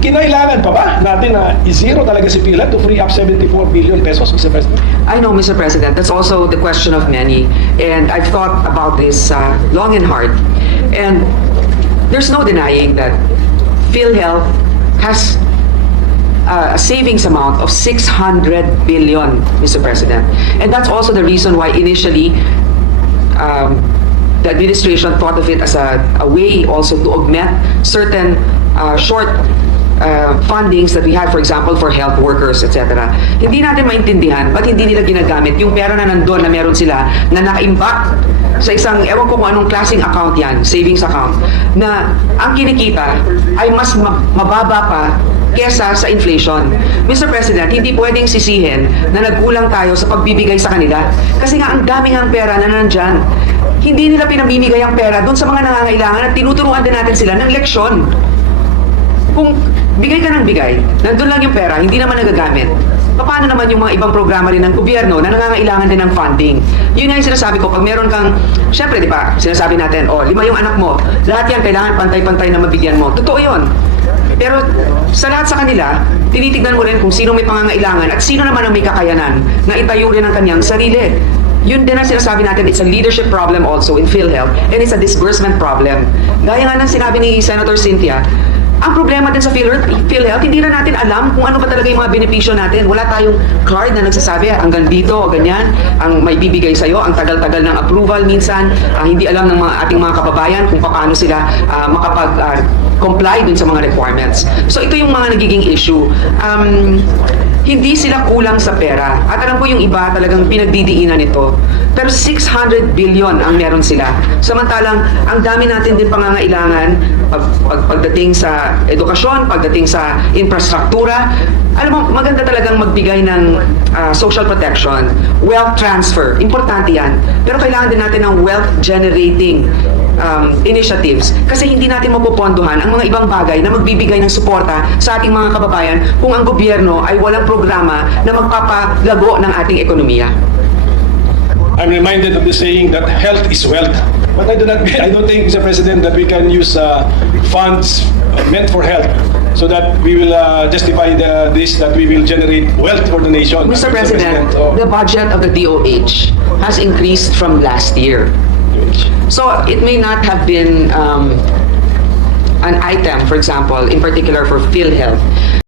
kinailangan pa ba natin na i-zero talaga si PhilHealth to free up 74 billion pesos, Mr. President? I know, Mr. President, that's also the question of many. And I've thought about this long and hard. And there's no denying that PhilHealth has a savings amount of 600 billion, Mr. President. And that's also the reason why initially the administration thought of it as a way also to augment certain short fundings that we had, for example, for health workers, etc. Hindi natin maintindihan ba't hindi nila ginagamit yung pera na nandun na meron sila na naka-impact sa isang, ewan ko kung anong klaseng account yan, savings account, na ang kinikita ay mas mababa pa kesa sa inflation. Mr. President, hindi pwedeng sisihin na nagkulang tayo sa pagbibigay sa kanila. Kasi nga ang daming ang pera na nandyan. Hindi nila pinamimigay ang pera doon sa mga nangangailangan at tinuturuan din natin sila ng leksyon. Kung bigay ka ng bigay, nandun lang yung pera, hindi naman nagagamit. Paano naman yung mga ibang programa rin ng gobyerno na nangangailangan din ng funding? Yun nga yung sinasabi ko, pag meron kang, syempre di ba, sinasabi natin, 5 yung anak mo, lahat yan kailangan pantay-pantay na mabigyan mo. Totoo yun. Pero sa lahat sa kanila, tinitignan mo rin kung sino may pangangailangan at sino naman ang may kakayanan na itayo rin ang kanyang sarili. Yun din ang sinasabi natin, it's a leadership problem also in PhilHealth and it's a disbursement problem. Gaya nga ng sinabi ni Senator Cynthia, ang problema din sa PhilHealth, hindi na natin alam kung ano ba talaga yung mga benepisyo natin. Wala tayong card na nagsasabi, hanggang dito, ganyan, ang may bibigay sa'yo, ang tagal-tagal ng approval minsan, hindi alam ng ating mga kababayan kung paano sila makapag-comply dun sa mga requirements. So ito yung mga nagiging issue. Hindi sila kulang sa pera. At alam ko yung iba talagang pinagdidiinan nito. Pero 600 billion ang meron sila. Samantalang, ang dami natin din pangangailangan pagdating sa edukasyon, pagdating sa infrastruktura. Alam mo, maganda talagang magbigay ng social protection, wealth transfer. Importante yan. Pero kailangan din natin ng wealth generating initiatives kasi hindi natin mapupondohan ang mga ibang bagay na magbibigay ng suporta sa ating mga kababayan kung ang gobyerno ay walang programa na magpapalago ng ating ekonomiya. I'm reminded of the saying that health is wealth. But I don't think, Mr. President, that we can use funds meant for health so that we will justify that we will generate wealth for the nation. Mr. President, the budget of the DOH has increased from last year. So it may not have been an item, for example, in particular for PhilHealth.